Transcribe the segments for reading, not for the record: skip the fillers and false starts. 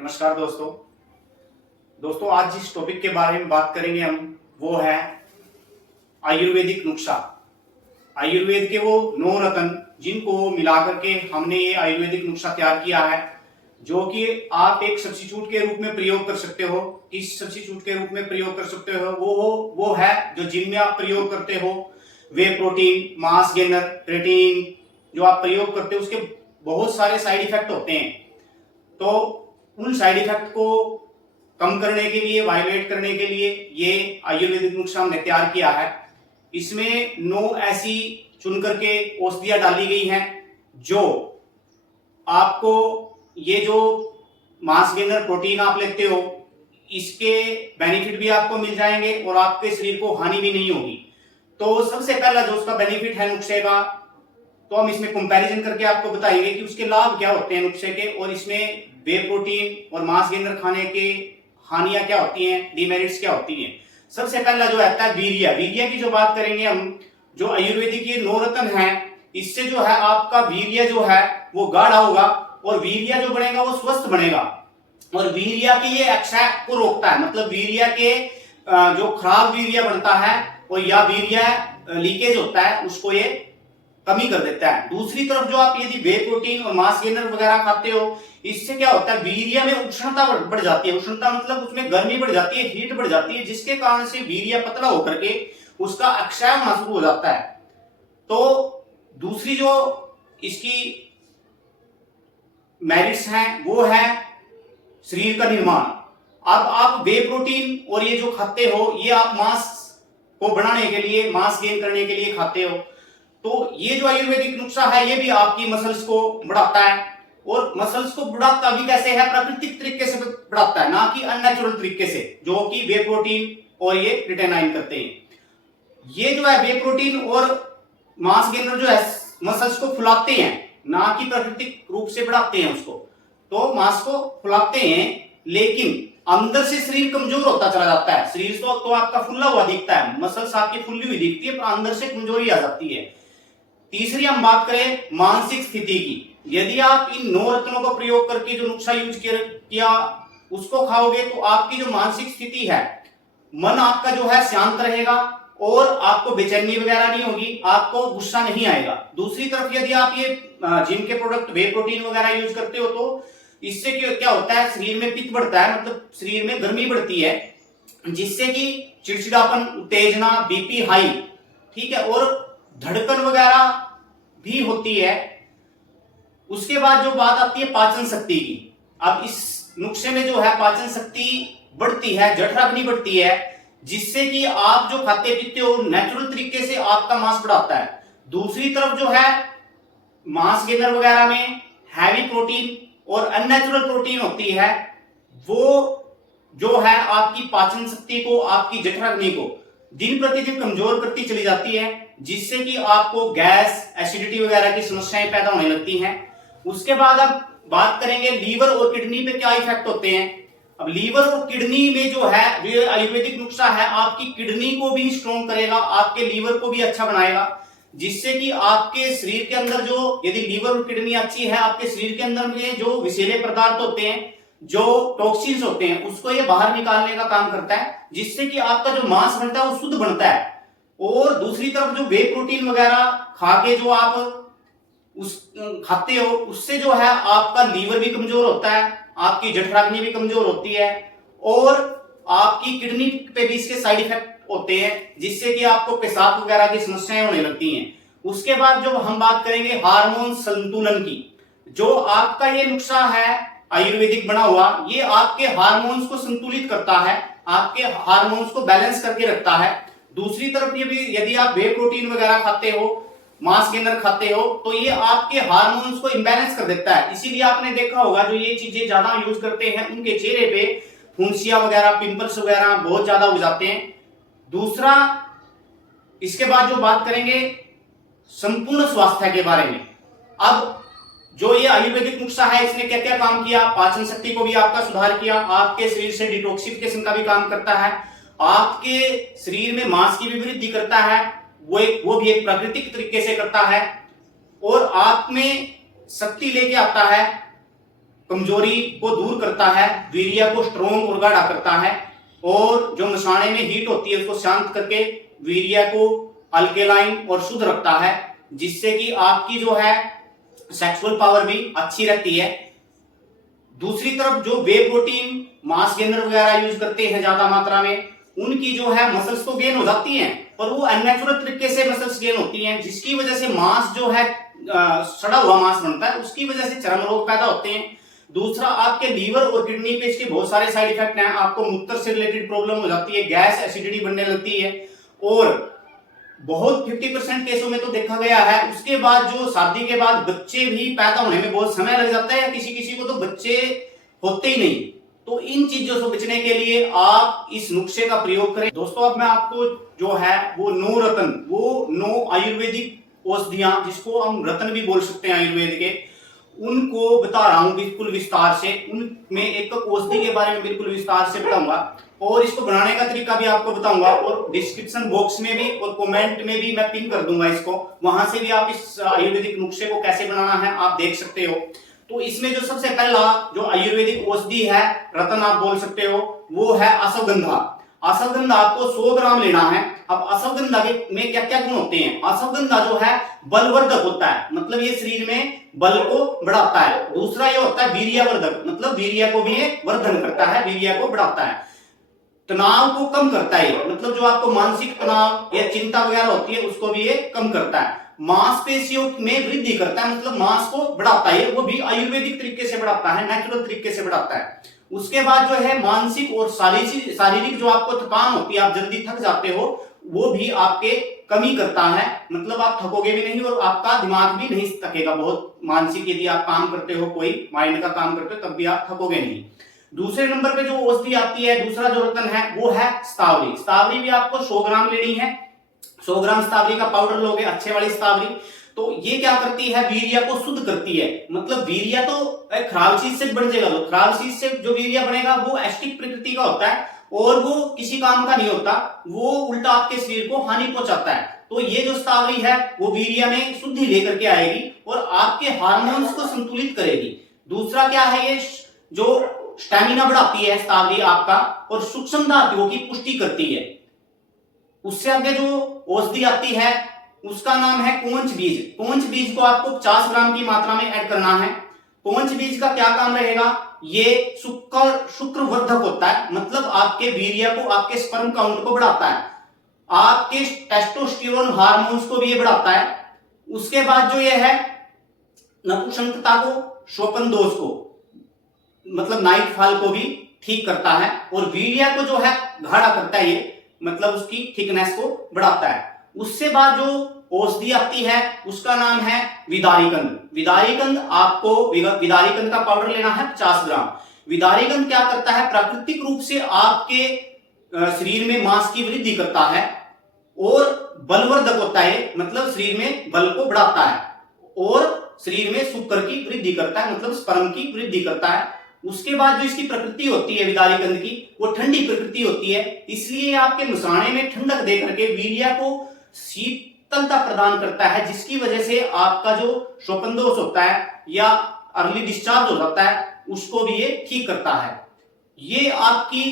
नमस्कार दोस्तों आज जिस टॉपिक के बारे में बात करेंगे हम वो है आयुर्वेदिक नुस्खा। आयुर्वेद के वो 9 रत्न जिनको मिलाकर के हमने ये आयुर्वेदिक नुस्खा तैयार किया है, जो कि आप एक सब्स्टिट्यूट के रूप में प्रयोग कर सकते हो। किस सब्स्टिट्यूट के रूप में प्रयोग कर सकते हो? वो है जो जिम में आप प्रयोग करते हो, वे प्रोटीन, मास गेनर, क्रेटीन जो आप प्रयोग करते हो, उसके बहुत सारे साइड इफेक्ट होते हैं। तो उन साइड इफेक्ट को कम करने के लिए, वायलेट करने के लिए ये आयुर्वेदिक नुस्खा हमने तैयार किया है। इसमें 9 ऐसी चुन करके औषधियां डाली गई हैं जो आपको ये जो मास गेनर प्रोटीन आप लेते हो, इसके बेनिफिट भी आपको मिल जाएंगे और आपके शरीर को हानि भी नहीं होगी। तो सबसे पहला जो उसका बेनिफिट है नुस्खे का, तो हम इसमें कंपैरिजन करके आपको बताएंगे कि उसके लाभ क्या होते हैं नुस्खे के, और इसमें वे प्रोटीन और मास गेनर खाने के हानियां क्या होती हैं, डिमेरिट्स क्या होती हैं। सबसे पहला जो आता है वीर्य की जो बात करेंगे हम, जो आयुर्वेदिक ये 9 रत्न है, इससे जो है आपका वीर्य जो है वो गाढ़ा होगा और वीर्य जो बनेगा वो स्वस्थ बनेगा। और वीर्य के ये अक्षय को रोकता है, मतलब वीर्य के जो खराब वीर्य बनता है और या वीर्य लीकेज होता है उसको ये कमी कर देता है। दूसरी तरफ जो आप यदि वे प्रोटीन और मास गेनर वगैरह खाते हो, इससे क्या होता है, वीर्य में उष्णता बढ़ जाती है। उष्णता मतलब उसमें गर्मी बढ़ जाती है, हीट बढ़ जाती है, जिसके कारण से वीर्य पतला होकर के उसका अक्षय होना शुरू हो जाता है। तो दूसरी जो इसकी मेरिट्स हैं वो है शरीर का निर्माण। अब आप वे प्रोटीन और ये जो खाते हो, ये आप मांस को बढ़ाने के लिए, मांस गेन करने के लिए खाते हो। तो ये जो आयुर्वेदिक नुस्खा है ये भी आपकी मसल्स को बढ़ाता है, और मसल्स को बढ़ाता भी कैसे है, प्राकृतिक तरीके से बढ़ाता है, ना कि अननेचुरल तरीके से, जो कि वे प्रोटीन और ये क्रिएटिनिन करते हैं। ये जो है वे प्रोटीन और मास गेनर जो है मसल्स को फुलाते हैं, ना कि प्राकृतिक रूप से बढ़ाते हैं उसको। तो मांस को फुलाते हैं, लेकिन अंदर से शरीर कमजोर होता चला जाता है। शरीर तो आपका फुला हुआ दिखता है, मसल्स आपकी फुली हुई दिखती है, पर अंदर से कमजोरी आ जाती है। तीसरी हम बात करें मानसिक स्थिति की। यदि आप इन 9 रत्नों का प्रयोग करके जो नुस्खा यूज किया उसको खाओगे, तो आपकी जो मानसिक स्थिति है, मन आपका जो है शांत रहेगा और आपको बेचैनी वगैरह नहीं होगी, आपको गुस्सा नहीं आएगा। दूसरी तरफ यदि आप ये जिम के प्रोडक्ट वे प्रोटीन वगैरह यूज करते हो, तो इससे क्या होता है, शरीर में पित्त बढ़ता है, मतलब शरीर में गर्मी बढ़ती है, जिससे कि चिड़चिड़ापन, उत्तेजना, बीपी हाई, ठीक है, और धड़कन वगैरह भी होती है। उसके बाद जो बात आती है पाचन शक्ति की। अब इस नुस्खे में जो है पाचन शक्ति बढ़ती है, जठराग्नि बढ़ती है, जिससे कि आप जो खाते पीते हो नेचुरल तरीके से आपका मांस बढ़ाता है। दूसरी तरफ जो है मांस गेनर वगैरह में हैवी प्रोटीन और अननेचुरल प्रोटीन होती है, वो जो है आपकी पाचन शक्ति को, आपकी जठराग्नि को दिन प्रतिदिन कमजोर करती चली जाती है, जिससे कि आपको गैस, एसिडिटी वगैरह की समस्याएं पैदा होने लगती हैं। उसके बाद अब बात करेंगे लीवर और किडनी पे क्या इफेक्ट होते हैं। अब लीवर और किडनी में जो है, जो आयुर्वेदिक नुस्खा है, आपकी किडनी को भी स्ट्रॉन्ग करेगा, आपके लीवर को भी अच्छा बनाएगा, जिससे कि आपके शरीर के अंदर जो, यदि लीवर और किडनी अच्छी है, आपके शरीर के अंदर में जो विषैले पदार्थ होते हैं, जो टॉक्सिन्स होते हैं, उसको ये बाहर निकालने का काम करता है, जिससे कि आपका जो मांस बनता है वो शुद्ध बनता है। और दूसरी तरफ जो वे प्रोटीन वगैरह खा के जो आप खाते हो, उससे जो है आपका लीवर भी कमजोर होता है, आपकी जठराग्नि भी कमजोर होती है, और आपकी किडनी पे भी इसके साइड इफेक्ट होते हैं, जिससे कि आपको पेशाब वगैरह की समस्याएं होने लगती हैं। उसके बाद जो हम बात करेंगे हार्मोन संतुलन की, जो आपका ये नुस्खा है आयुर्वेदिक बना हुआ, ये आपके हार्मोन्स को संतुलित करता है, आपके हार्मोन्स को बैलेंस करके रखता है। दूसरी तरफ ये भी, यदि आप वे प्रोटीन वगैरह खाते हो, मांस गेनर खाते हो, तो ये आपके हार्मोन्स को इम्बैलेंस कर देता है। इसीलिए आपने देखा होगा जो ये चीजें ज्यादा यूज करते हैं, उनके चेहरे पे फुंसियां वगैरह, पिंपल्स वगैरह बहुत ज्यादा हो जाते हैं। दूसरा, इसके बाद जो बात करेंगे संपूर्ण स्वास्थ्य के बारे में। अब जो ये आयुर्वेदिक नुस्खा है, इसने क्या क्या काम किया, पाचन शक्ति को भी आपका सुधार किया, आपके शरीर से डिटॉक्सिफिकेशन का भी काम करता है, आपके शरीर में मांस की भी वृद्धि करता है, वो भी एक प्राकृतिक तरीके से करता है, और आप में शक्ति लेके आता है, कमजोरी को दूर करता है, वीर्य को स्ट्रोंग और गाढ़ा करता है, और जो मसाणे में हीट होती है उसको शांत करके वीर्य को अल्केलाइन और शुद्ध रखता है, जिससे कि आपकी जो है सेक्सुअल पावर भी अच्छी रहती है। दूसरी तरफ जो वे प्रोटीन मास गेनर वगैरह यूज करते हैं ज्यादा मात्रा में, उनकी जो है मसल्स तो गेन हो जाती हैं, पर वो अननेचुरल तरीके से मसल्स गेन होती हैं, जिसकी वजह से मांस जो है सड़ा हुआ मांस बनता है, उसकी वजह से चर्म रोग पैदा होते हैं। दूसरा, आपके लीवर और किडनी पे इसके बहुत सारे साइड इफेक्ट हैं। आपको मूत्र से रिलेटेड प्रॉब्लम हो जाती है, गैस एसिडिटी बनने लगती है, और बहुत 50% केसों में तो देखा गया है उसके बाद जो शादी के बाद बच्चे भी पैदा होने में बहुत समय लग जाता है, या किसी किसी को तो बच्चे होते ही नहीं। तो इन चीजों से बचने के लिए आप इस नुस्खे का प्रयोग करें। दोस्तों, अब मैं आपको जो है वो 9 रत्न, वो 9 आयुर्वेदिक औषधियां, जिसको हम रत्न भी बोल सकते हैं आयुर्वेद के, उनको बता रहा हूं बिल्कुल विस्तार से। उनमें एक औषधि के बारे में बिल्कुल विस्तार से बताऊंगा, और इसको बनाने का तरीका भी आपको बताऊंगा, और डिस्क्रिप्शन बॉक्स में भी और कमेंट में भी मैं पिन कर दूंगा इसको, वहां से भी आप इस आयुर्वेदिक नुस्खे को कैसे बनाना है आप देख सकते हो। तो इसमें जो सबसे पहला जो आयुर्वेदिक औषधि है, रत्न आप बोल सकते हो, वो है अश्वगंधा। अश्वगंधा आपको 100 ग्राम लेना है। अब अश्वगंधा में क्या क्या गुण होते हैं? अश्वगंधा जो है बलवर्धक होता है, मतलब ये शरीर में बल को बढ़ाता है। दूसरा ये होता है वीर्यवर्धक, मतलब वीर्य को भी ये वर्धन करता है, वीर्य को बढ़ाता है। तनाव को कम करता है, मतलब जो आपको मानसिक तनाव या चिंता वगैरह होती है उसको भी ये कम करता है। मांसपेशियों में वृद्धि करता है, मतलब मांस को बढ़ाता है, वो भी आयुर्वेदिक तरीके से बढ़ाता है, नेचुरल तरीके से बढ़ाता है। उसके बाद जो है मानसिक और शारीरिक जो आपको थकान होती है, आप जल्दी थक जाते हो, वो भी आपके कमी करता है, मतलब आप थकोगे भी नहीं और आपका दिमाग भी नहीं थकेगा बहुत। मानसिक यदि आप काम करते हो, कोई माइंड का काम करते हो, तब भी आप थकोगे नहीं। दूसरे नंबर पे जो औषधि आती है, दूसरा जो रत्न है वो है स्तावरी। स्तावरी भी आपको 100 ग्राम लेनी है। 100 ग्राम स्तावरी का पाउडर लोगे, अच्छे वाली स्तावरी। तो ये क्या करती है? वीर्य को शुद्ध करती है, मतलब वीर्य तो खराब चीज से बन जाएगा, तो खराब चीज से जो वीर्य बनेगा वो एसिडिक प्रकृति का होता है और वो किसी काम का नहीं होता, वो उल्टा आपके शरीर को हानि पहुंचाता है। तो ये जो स्तावरी है वो वीर्य में शुद्धि लेकर के आएगी और आपके हार्मोन्स को संतुलित करेगी। दूसरा क्या है? ये जो स्टैमिना बढ़ाती है स्तावरी आपका, और सूक्ष्म धातुओं की पुष्टि करती है। उससे आगे जो औषधि आती है उसका नाम है कोंच बीज। कोंच बीज को आपको 50 ग्राम की मात्रा में ऐड करना है। कोंच बीज का क्या काम रहेगा? ये शुक्र वर्धक होता है, मतलब आपके वीर्य को, आपके स्पर्म काउंट को बढ़ाता है, आपके टेस्टोस्टेरोन हार्मोन्स को भी ये बढ़ाता है। उसके बाद जो ये है नपुंसकता को, शोपन दोष को, मतलब नाइट फॉल को भी ठीक करता है, और वीर्य को जो है गाढ़ा करता है ये, मतलब उसकी थिकनेस को बढ़ाता है। उससे बाद जो औषधि आती है उसका नाम है विदारीकंद। विदारीकंद आपको, विदारीकंद का पाउडर लेना है 50 ग्राम। विदारीकंद क्या करता है? प्राकृतिक रूप से आपके शरीर में मांस की वृद्धि करता है और बलवर्धक होता है, मतलब शरीर में बल को बढ़ाता है, और शरीर में शुक्र की वृद्धि करता है, मतलब स्पर्म की वृद्धि करता है। उसके बाद जो इसकी प्रकृति होती है विदारीकंद की, वो ठंडी प्रकृति होती है, इसलिए आपके मसाने में ठंडक दे करके वीर्य को शीतलता प्रदान करता है, जिसकी वजह से आपका जो शोपन दोष होता है या अर्ली डिस्चार्ज हो जाता है उसको भी ये ठीक करता है। ये आपकी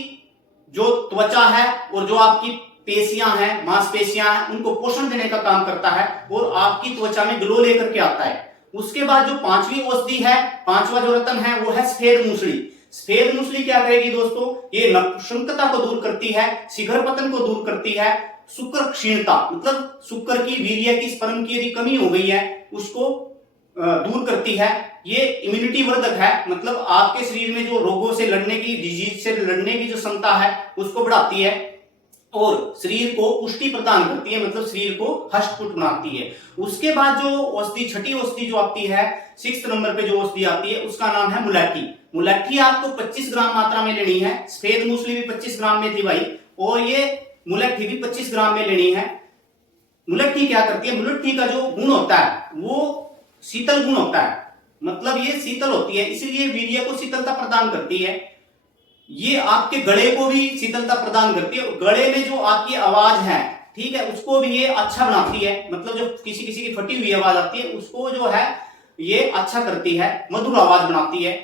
जो त्वचा है और जो आपकी पेशियां हैं, मांसपेशियां हैं, उनको पोषण देने का काम करता है और आपकी त्वचा में ग्लो लेकर के आता है। उसके बाद जो पांचवी औषधि है, पांचवा जो रत्न है वो है सफेद मूसली। सफेद मूसली क्या करेगी दोस्तों? ये नपुंसकता को दूर करती है, शीघ्र पतन को दूर करती है, शुक्र क्षीणता, मतलब शुक्र की, वीर्य की, स्पर्म की यदि कमी हो गई है उसको दूर करती है। ये इम्यूनिटी वर्धक है, मतलब आपके शरीर में जो रोगों से लड़ने की, डिजीज से लड़ने की जो क्षमता है उसको बढ़ाती है और शरीर को पुष्टि प्रदान करती है, मतलब शरीर को हष्ट-पुष्ट बनाती है। उसके बाद जो औषधि, छठी औषधि जो आती है, 6 नंबर पे जो औषधि आती है उसका नाम है मुलट्ठी। मुलट्ठी आपको 25 ग्राम मात्रा में लेनी है। सफेद मूसली भी 25 ग्राम में थी भाई, और ये मुलट्ठी भी 25 ग्राम में लेनी है। मुलट्ठी क्या करती है? मुलट्ठी का जो गुण होता है वो शीतल गुण होता है, मतलब ये शीतल होती है, इसलिए वीर्य को शीतलता प्रदान करती है। ये आपके गले को भी शीतलता प्रदान करती है, गले में जो आपकी आवाज है, ठीक है, उसको भी ये अच्छा बनाती है, मतलब जो किसी किसी की फटी हुई आवाज आती है उसको जो है ये अच्छा करती है, मधुर आवाज बनाती है।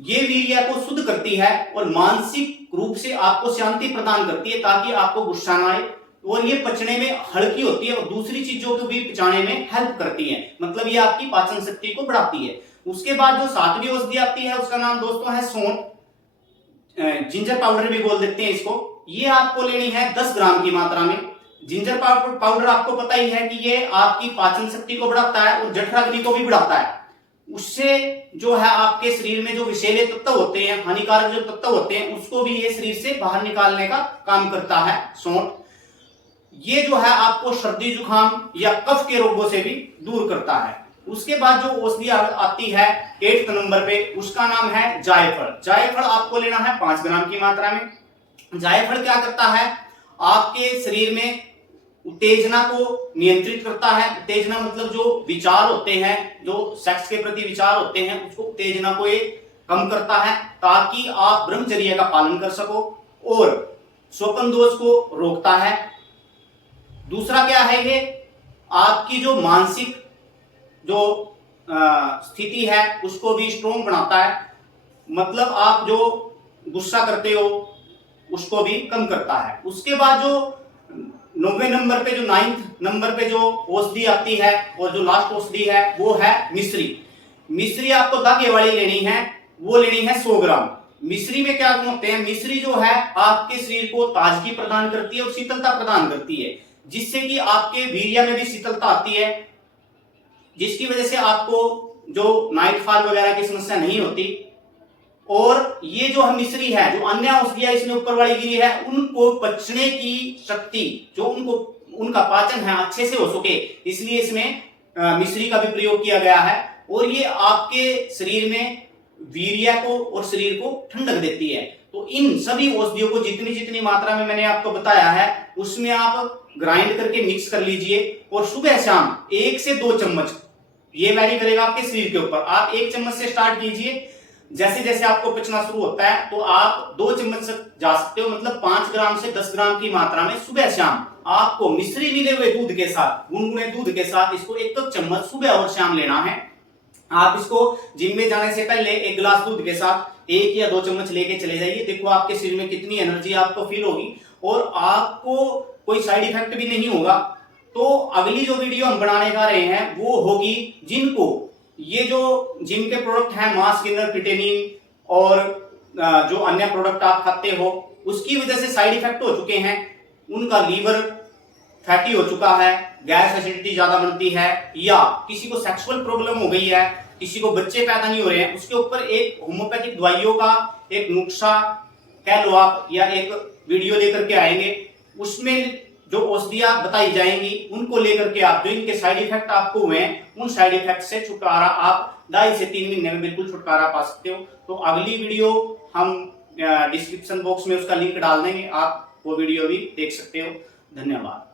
ये वीर्य को शुद्ध करती है और मानसिक रूप से आपको शांति प्रदान करती है ताकि आपको गुस्सा ना आए, और ये पचने में हल्की होती है और दूसरी चीजों को भी पचाने में हेल्प करती है, मतलब ये आपकी पाचन शक्ति को बढ़ाती है। उसके बाद जो 7वीं औषधि आती है उसका नाम दोस्तों है सौंठ, जिंजर पाउडर भी बोल देते हैं इसको। ये आपको लेनी है 10 ग्राम की मात्रा में। जिंजर पाउडर आपको पता ही है कि ये आपकी पाचन शक्ति को बढ़ाता है और जठराग्नि को भी बढ़ाता है। उससे जो है आपके शरीर में जो विषैले तत्व होते हैं, हानिकारक जो तत्व होते हैं, उसको भी ये शरीर से बाहर निकालने का काम करता है सौंठ। ये जो है आपको सर्दी जुकाम या कफ के रोगों से भी दूर करता है। उसके बाद जो औषधि आती है 8th नंबर पे, उसका नाम है जायफल। जायफल आपको लेना है 5 ग्राम की मात्रा में। जायफल क्या करता है, आपके शरीर में उत्तेजना को नियंत्रित करता है। उत्तेजना मतलब जो विचार होते हैं, जो सेक्स के प्रति विचार होते हैं, उसको उत्तेजना को ये कम करता है ताकि आप ब्रह्मचर्य का पालन कर सको, और स्वप्न दोष को रोकता है। दूसरा क्या है, ये आपकी जो मानसिक जो स्थिति है उसको भी स्ट्रोंग बनाता है, मतलब आप जो गुस्सा करते हो उसको भी कम करता है। उसके बाद जो 9वें नंबर पे, जो 9th नंबर पे जो औषधि आती है और जो लास्ट औषधि है वो है मिश्री। मिश्री आपको दागे वाली लेनी है, वो लेनी है 100 ग्राम। मिश्री में क्या गुण होते हैं, मिश्री जो है आपके शरीर को ताजगी प्रदान करती है और शीतलता प्रदान करती है, जिससे कि आपके वीर्य में भी शीतलता आती है, जिसकी वजह से आपको जो नाइट फॉल वगैरह की समस्या नहीं होती। और ये जो हम मिश्री है, जो अन्य औषधियां इसमें ऊपर वाली गिरी है, उनको पचने की शक्ति, जो उनका पाचन है अच्छे से हो सके, इसलिए इसमें मिश्री का भी प्रयोग किया गया है। और ये आपके शरीर में वीर्य को और शरीर को ठंडक देती है। तो इन सभी औषधियों को जितनी जितनी मात्रा में मैंने आपको बताया है उसमें आप ग्राइंड करके मिक्स कर लीजिए, और सुबह शाम 1 से 2 चम्मच, ये वैरी करेगा आपके शरीर के ऊपर। आप 1 चम्मच से स्टार्ट कीजिए, जैसे जैसे आपको पचना शुरू होता है तो आप 2 चम्मच तक जा सकते हो, मतलब 5 ग्राम से 10 ग्राम की मात्रा में सुबह शाम आपको मिश्री मिले हुए दूध के साथ, गुनगुने दूध के साथ इसको 1 चम्मच सुबह और शाम लेना है। आप इसको जिम में जाने से पहले 1 गिलास दूध के साथ 1 या 2 चम्मच लेके चले जाइए। देखो आपके शरीर में कितनी एनर्जी आपको फील होगी और आपको कोई साइड इफेक्ट भी नहीं होगा। तो अगली जो वीडियो हम बनाने जा रहे हैं वो होगी जिनको ये जो जिम के प्रोडक्ट हैं, मास गेनर, क्रिएटिनिन और जो अन्य प्रोडक्ट आप खाते हो उसकी वजह से साइड इफेक्ट हो चुके हैं, उनका लीवर फैटी हो चुका है, गैस एसिडिटी ज्यादा बनती है, या किसी को सेक्सुअल प्रॉब्लम हो गई है, किसी को बच्चे पैदा नहीं हो रहे हैं, उसके ऊपर एक होम्योपैथिक दवाइयों का एक नुस्खा कह लो आप, या एक वीडियो लेकर के आएंगे। उसमें जो औषधियां बताई जाएंगी उनको लेकर के आप, जो इनके साइड इफेक्ट आपको हुए हैं, उन साइड इफेक्ट से छुटकारा आप 2.5 से 3 महीने में बिल्कुल छुटकारा पा सकते हो। तो अगली वीडियो हम डिस्क्रिप्शन बॉक्स में उसका लिंक डाल देंगे, आप वो वीडियो भी देख सकते हो। धन्यवाद।